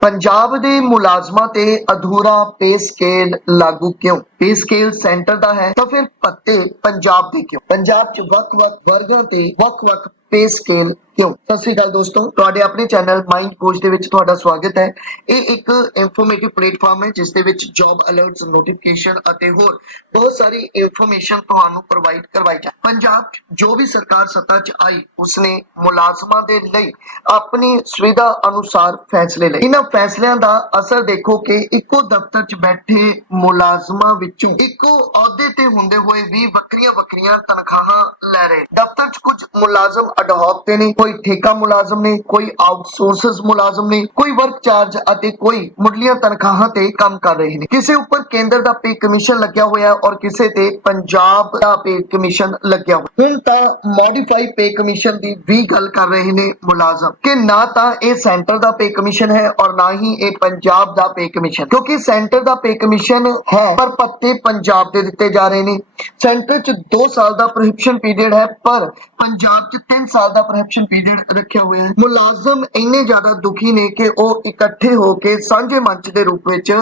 ਪੰਜਾਬ ਦੇ ਮੁਲਾਜ਼ਮਾਂ ਤੇ ਅਧੂਰਾ ਪੇ ਸਕੇਲ ਲਾਗੂ ਕਿਉਂ? ਪੇ ਸਕੇਲ ਸੈਂਟਰ ਦਾ ਹੈ, ਤਾਂ ਫਿਰ ਪੱਤੇ ਪੰਜਾਬ ਦੇ ਕਿਉਂ? ਪੰਜਾਬ 'ਚ ਵੱਖ-ਵੱਖ ਵਰਗਾਂ ਤੇ ਵੱਖ-ਵੱਖ ਪੇ ਸਕੇਲ ਕਿਉਂ? ਸਤਿ ਸ਼੍ਰੀ ਅਕਾਲ ਦੋਸਤੋ, ਤੁਹਾਡੇ ਆਪਣੇ ਚੈਨਲ ਮਾਈਂਡ ਕੋਚ ਦੇ ਵਿੱਚ ਤੁਹਾਡਾ ਸਵਾਗਤ ਹੈ। ਇਹ ਇੱਕ ਇਨਫੋਰਮੇਟਿਵ ਪਲੇਟਫਾਰਮ ਹੈ, ਜਿਸ ਦੇ ਵਿੱਚ ਜੌਬ ਅਲਰਟਸ ਨੋਟੀਫਿਕੇਸ਼ਨ ਅਤੇ ਹੋਰ ਬਹੁਤ ਸਾਰੀ ਇਨਫੋਰਮੇਸ਼ਨ ਤੁਹਾਨੂੰ ਪ੍ਰੋਵਾਈਡ ਕਰਵਾਈ ਜਾ ਪੰਜਾਬ ਜੋ ਵੀ ਸਰਕਾਰ ਸੱਤਾ 'ਚ ਆਈ, ਉਸਨੇ ਮੁਲਾਜ਼ਮਾਂ ਦੇ ਲਈ ਆਪਣੀ ਸੁਵਿਧਾ ਅਨੁਸਾਰ ਫੈਸਲੇ ਲਏ। ਇਹਨਾਂ ਫੈਸਲਿਆਂ ਦਾ ਅਸਰ ਦੇਖੋ ਕਿ ਇੱਕੋ ਦਫ਼ਤਰ 'ਚ ਬੈਠੇ ਮੁਲਾਜ਼ਮਾਂ ਵਿੱਚੋਂ ਇੱਕੋ ਅਹੁਦੇ ਤੇ ਹੁੰਦੇ ਹੋਏ ਵੀ ਵੱਖਰੀਆਂ ਵੱਖਰੀਆਂ ਤਨਖਾਹਾਂ ਲੈ ਰਹੇ। ਦਫ਼ਤਰ 'ਚ ਕੁਝ ਮੁਲਾਜ਼ਮ ਅਡਹੌਕ ਤੇ ਨੇ ਕੋਈ ਠੇਕਾ ਮੁਲਾਜ਼ਮ ਨੇ ਕੋਈ ਆਊਟਸੋਰਸਸ ਮੁਲਾਜ਼ਮ ਨੇ ਕੋਈ ਵਰਕ ਚਾਰਜ ਅਤੇ ਕੋਈ ਮੁੱਢਲੀਆਂ ਤਨਖਾਹਾਂ ਤੇ ਕੰਮ ਕਰ ਰਹੇ ਨੇ। ਕਿਸੇ ਉੱਪਰ ਕੇਂਦਰ ਦਾ ਪੇ ਕਮਿਸ਼ਨ ਲੱਗਿਆ ਹੋਇਆ ਔਰ ਕਿਸੇ ਤੇ ਪੰਜਾਬ ਦਾ ਪੇ ਕਮਿਸ਼ਨ ਲੱਗਿਆ ਹੋਇਆ ਹੁਣ ਤਾਂ ਮੋਡੀਫਾਈ ਪੇ ਕਮਿਸ਼ਨ ਦੀ ਵੀ ਗੱਲ ਕਰ ਰਹੇ ਨੇ ਮੁਲਾਜ਼ਮ ਕਿ ਨਾ ਤਾਂ ਇਹ ਸੈਂਟਰ ਦਾ ਪੇ ਕਮਿਸ਼ਨ ਹੈ ਔਰ ਨਾ ਹੀ ਇਹ ਪੰਜਾਬ ਦਾ ਪੇ ਕਮਿਸ਼ਨ ਕਿਉਂਕਿ ਸੈਂਟਰ ਦਾ ਪੇ ਕਮਿਸ਼ਨ ਹੈ, ਪਰ ਪੱਤੇ ਪੰਜਾਬ ਦੇ ਦਿੱਤੇ ਜਾ ਰਹੇ ਨੇ। ਸੈਂਟਰ 'ਚ 2 ਸਾਲ ਦਾ ਪ੍ਰੋਹਿਬਿਸ਼ਨ ਪੀਰੀਅਡ ਹੈ, ਪਰ ਪੰਜਾਬ 'ਚ 3 ਸਾਲ ਦਾ ਪ੍ਰੋਹਿਬਿਸ਼ਨ ਪੀਰੀਅਡ ਰੱਖਿਆ ਹੋਇਆ ਹੈ ਮੁਲਾਜ਼ਮ ਇੰਨੇ ਜ਼ਿਆਦਾ ਦੁਖੀ ਨੇ ਕਿ ਉਹ ਇਕੱਠੇ ਹੋ ਕੇ ਸਾਂਝੇ ਮੰਚ ਦੇ ਰੂਪ ਵਿੱਚ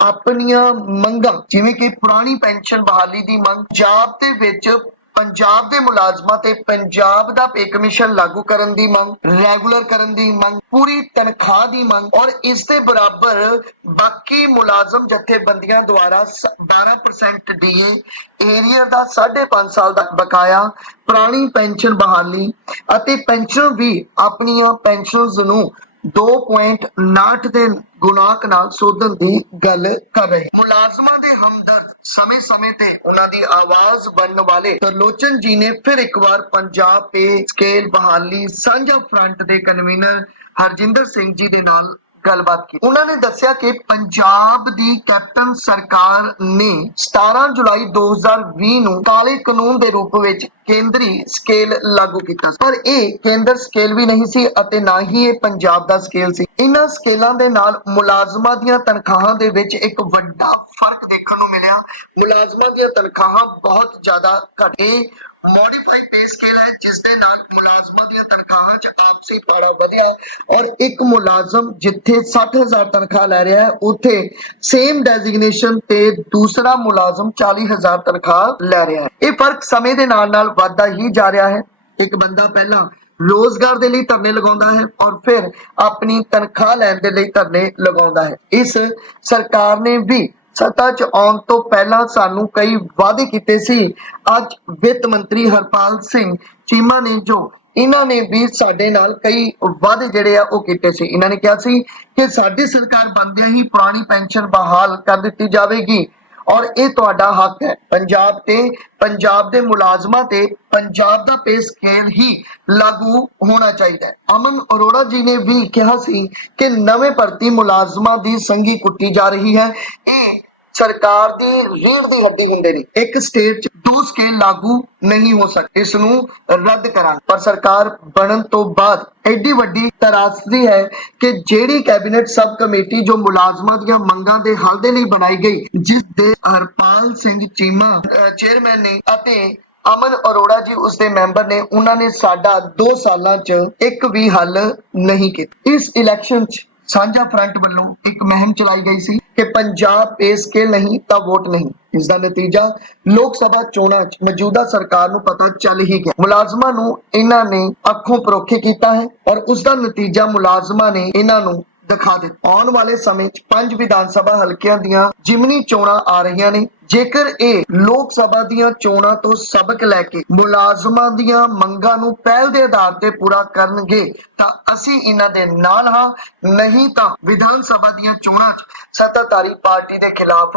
ਆਪਣੀਆਂ ਮੰਗਾਂ, ਜਿਵੇਂ ਕਿ ਪੁਰਾਣੀ ਪੈਨਸ਼ਨ ਬਹਾਲੀ ਦੀ ਮੰਗ, ਪੰਜਾਬ ਦੇ ਵਿੱਚ ਪੰਜਾਬ ਦੇ ਮੁਲਾਜ਼ਮਾਂ ਤੇ ਪੰਜਾਬ ਦਾ ਪੇ ਕਮਿਸ਼ਨ ਲਾਗੂ ਕਰਨ ਦੀ ਮੰਗ ਰੈਗੂਲਰ ਕਰਨ ਦੀ ਮੰਗ, ਪੂਰੀ ਤਨਖਾਹ ਦੀ ਮੰਗ ਔਰ ਇਸ ਦੇ ਬਰਾਬਰ ਬਾਕੀ ਮੁਲਾਜ਼ਮ ਜਥੇਬੰਦੀਆਂ ਦੁਆਰਾ ਸ- 12% ਡੀਏ ਏਰੀਅਰ ਦਾ 5.5 ਸਾਲ ਦਾ ਬਕਾਇਆ, ਪੁਰਾਣੀ ਪੈਨਸ਼ਨ ਬਹਾਲੀ ਅਤੇ ਪੈਨਸ਼ਨ ਵੀ ਆਪਣੀਆਂ ਪੈਨਸ਼ਨਸ ਨੂੰ 2.9 ਦੇ ਗੁਣਾਕ ਨਾਲ ਸੋਧਣ ਦੀ ਗੱਲ ਕਰ ਰਹੇ ਮੁਲਾਜ਼ਮਾਂ ਦੇ ਹਮਦਰਦ ਸਮੇਂ-ਸਮੇਂ ਤੇ ਉਹਨਾਂ ਦੀ ਆਵਾਜ਼ ਬਣਨ ਵਾਲੇ ਤਰਲੋਚਨ ਜੀ ਨੇ ਫਿਰ ਇੱਕ ਵਾਰ ਪੰਜਾਬ ਪੇ ਸਕੇਲ ਬਹਾਲੀ ਸਾਂਝਾ ਫਰੰਟ ਦੇ ਕਨਵੀਨਰ ਹਰਜਿੰਦਰ ਸਿੰਘ ਜੀ ਦੇ ਨਾਲ ਗੱਲਬਾਤ ਕੀਤੀ। ਉਹਨਾਂ ਨੇ ਦੱਸਿਆ ਕਿ ਪੰਜਾਬ ਦੀ ਕੈਪਟਨ ਸਰਕਾਰ ਨੇ 17 ਜੁਲਾਈ 2020 ਨੂੰ ਕਾਲੇ ਕਾਨੂੰਨ ਦੇ ਰੂਪ ਵਿੱਚ ਕੇਂਦਰੀ ਸਕੇਲ ਲਾਗੂ ਕੀਤਾ ਪਰ ਇਹ ਕੇਂਦਰ ਸਕੇਲ ਵੀ ਨਹੀਂ ਸੀ ਅਤੇ ਨਾ ਹੀ ਇਹ ਪੰਜਾਬ ਦਾ ਸਕੇਲ ਸੀ। ਇਹਨਾਂ ਸਕੇਲਾਂ ਦੇ ਨਾਲ ਮੁਲਾਜ਼ਮਾਂ ਦੀਆਂ ਤਨਖਾਹਾਂ ਦੇ ਵਿੱਚ ਇੱਕ ਵੱਡਾ ਫ਼ਰਕ ਦੇਖਣ ਨੂੰ ਮਿਲਿਆ। ਮੁਲਾਜ਼ਮਾਂ ਦੀਆਂ ਤਨਖਾਹਾਂ ਬਹੁਤ ਜ਼ਿਆਦਾ ਘਟ। ਮੋਡੀਫਾਈਡ ਪੇ ਸਕੇਲ ਹੈ ਜਿਸ ਦੇ ਨਾਲ ਮੁਲਾਜ਼ਮਾਂ ਦੀਆਂ ਤਨਖਾਹਾਂ 'ਚ ਆਪਸੀ ਪਾੜਾ ਵਧਿਆ ਔਰ ਇੱਕ ਮੁਲਾਜ਼ਮ ਜਿੱਥੇ 60000 ਤਨਖਾਹ ਲੈ ਰਿਹਾ ਹੈ ਉੱਥੇ ਸੇਮ ਡੈਜ਼ਿਗਨੇਸ਼ਨ ਤੇ ਦੂਸਰਾ ਮੁਲਾਜ਼ਮ 40000 ਤਨਖਾਹ ਲੈ ਰਿਹਾ ਹੈ ਇਹ ਫ਼ਰਕ ਸਮੇਂ ਦੇ ਨਾਲ ਨਾਲ ਵੱਧਦਾ ਹੀ ਜਾ ਰਿਹਾ ਹੈ ਇੱਕ ਬੰਦਾ ਪਹਿਲਾਂ ਰੋਜ਼ਗਾਰ ਦੇ ਲਈ ਧਰਨੇ ਲਗਾਉਂਦਾ ਹੈ ਔਰ ਫਿਰ ਆਪਣੀ ਤਨਖਾਹ ਲੈਣ ਦੇ ਲਈ ਧਰਨੇ ਲਗਾਉਂਦਾ ਹੈ ਇਸ ਸਰਕਾਰ ਨੇ ਵੀ ਸੱਤਾ 'ਚ ਆਉਣ ਤੋਂ ਪਹਿਲਾਂ ਸਾਨੂੰ ਕਈ ਵਾਅਦੇ ਕੀਤੇ ਸੀ। ਅੱਜ ਵਿੱਤ ਮੰਤਰੀ ਹਰਪਾਲ ਸਿੰਘ ਚੀਮਾ ਨੇ ਜੋ ਇਹਨਾਂ ਨੇ ਵੀ ਸਾਡੇ ਨਾਲ ਕਈ ਵਾਅਦੇ ਜਿਹੜੇ ਆ ਉਹ ਕੀਤੇ ਸੀ। ਇਹਨਾਂ ਨੇ ਕਿਹਾ ਸੀ ਕਿ ਸਾਡੀ ਸਰਕਾਰ ਬੰਦਿਆਂ ਹੀ ਪੁਰਾਣੀ ਪੈਨਸ਼ਨ ਬਹਾਲ ਕਰ ਦਿੱਤੀ ਜਾਵੇਗੀ ਔਰ ਇਹ ਤੁਹਾਡਾ ਹੱਕ ਹੈ। ਪੰਜਾਬ ਤੇ, ਪੰਜਾਬ ਦੇ ਮੁਲਾਜ਼ਮਾਂ ਤੇ ਪੰਜਾਬ ਦਾ ਪੇ ਸਕੇਲ ਹੀ ਲਾਗੂ ਹੋਣਾ ਚਾਹੀਦਾ ਹੈ। ਅਮਨ ਅਰੋੜਾ ਜੀ ਨੇ ਵੀ ਕਿਹਾ ਸੀ ਕਿ ਨਵੇਂ ਭਰਤੀ ਮੁਲਾਜ਼ਮਾਂ ਦੀ ਸੰਗੀ ਕੁੱਟੀ ਜਾ ਰਹੀ ਹੈ। ਇਹ ਸਰਕਾਰ ਦੀ ਰੀੜ ਦੀ ਹੱਡੀ ਹੁੰਦੇ ਨੇ। ਇੱਕ ਸਟੇਟ 'ਚ ਦੋ ਸਕੇਲ ਲਾਗੂ ਨਹੀਂ ਹੋ ਸਕਦੇ ਇਸ ਨੂੰ ਰੱਦ ਕਰਾਂ ਪਰ ਸਰਕਾਰ ਬਣਨ ਤੋਂ ਬਾਅਦ ਐਡੀ ਵੱਡੀ ਤਰਾਸਦੀ ਹੈ ਕਿ ਜਿਹੜੀ ਕੈਬਨਿਟ ਸਬ ਕਮੇਟੀ ਜੋ ਮੁਲਾਜ਼ਮਾਂ ਦੀਆਂ ਮੰਗਾਂ ਦੇ ਹੱਲ ਦੇ ਲਈ ਬਣਾਈ ਗਈ, ਜਿਸ ਦੇ ਹਰਪਾਲ ਸਿੰਘ ਚੀਮਾ ਚੇਅਰਮੈਨ ਨੇ ਅਤੇ ਅਮਨ ਅਰੋੜਾ ਜੀ ਉਸਦੇ ਮੈਂਬਰ ਨੇ, ਉਹਨਾਂ ਨੇ ਸਾਡਾ 2 ਸਾਲਾਂ 'ਚ ਇੱਕ ਵੀ ਹੱਲ ਨਹੀਂ ਕੀਤਾ। ਇਸ ਇਲੈਕਸ਼ਨ 'ਚ ਸਾਂਝਾ ਫਰੰਟ ਵੱਲੋਂ ਇੱਕ ਮਹਿੰਮ ਚਲਾਈ ਗਈ ਸੀ ਕਿ ਪੰਜਾਬ ਪੇ ਸਕੇਲ ਨਹੀਂ ਤਾਂ ਵੋਟ ਨਹੀਂ। ਇਸ ਦਾ ਨਤੀਜਾ ਲੋਕ ਸਭਾ ਚੋਣਾਂ 'ਚ ਮੌਜੂਦਾ ਸਰਕਾਰ ਨੂੰ ਪਤਾ ਚੱਲ ਹੀ ਗਿਆ। ਮੁਲਾਜ਼ਮਾਂ ਨੂੰ ਇਹਨਾਂ ਨੇ ਅੱਖੋਂ ਪਰੋਖੇ ਕੀਤਾ ਹੈ ਔਰ ਉਸ ਦਾ ਨਤੀਜਾ ਮੁਲਾਜ਼ਮਾਂ ਨੇ ਇਹਨਾਂ ਨੂੰ ਦਿਖਾ ਦਿੱਤਾ ਆਉਣ ਵਾਲੇ ਸਮੇਂ 'ਚ ਪੰਜ ਵਿਧਾਨ ਸਭਾ ਹਲਕਿਆਂ ਦੀਆਂ ਜਿਮਨੀ ਚੋਣਾਂ ਆ ਰਹੀਆਂ ਨੇ। ਜੇਕਰ ਇਹ ਲੋਕ ਸਭਾ ਦੀਆਂ ਚੋਣਾਂ ਤੋਂ ਸਬਕ ਲੈ ਕੇ ਮੁਲਾਜ਼ਮਾਂ ਦੀਆਂ ਮੰਗਾਂ ਨੂੰ ਪਹਿਲ ਦੇ ਆਧਾਰ ਤੇ ਪੂਰਾ ਕਰਨਗੇ, ਤਾਂ ਅਸੀਂ ਇਹਨਾਂ ਦੇ ਨਾਲ ਹਾਂ। ਨਹੀਂ ਤਾਂ ਵਿਧਾਨ ਸਭਾ ਦੀਆਂ ਚੋਣਾਂ 'ਚ ਸੱਤਾਧਾਰੀ ਪਾਰਟੀ ਦੇ ਖਿਲਾਫ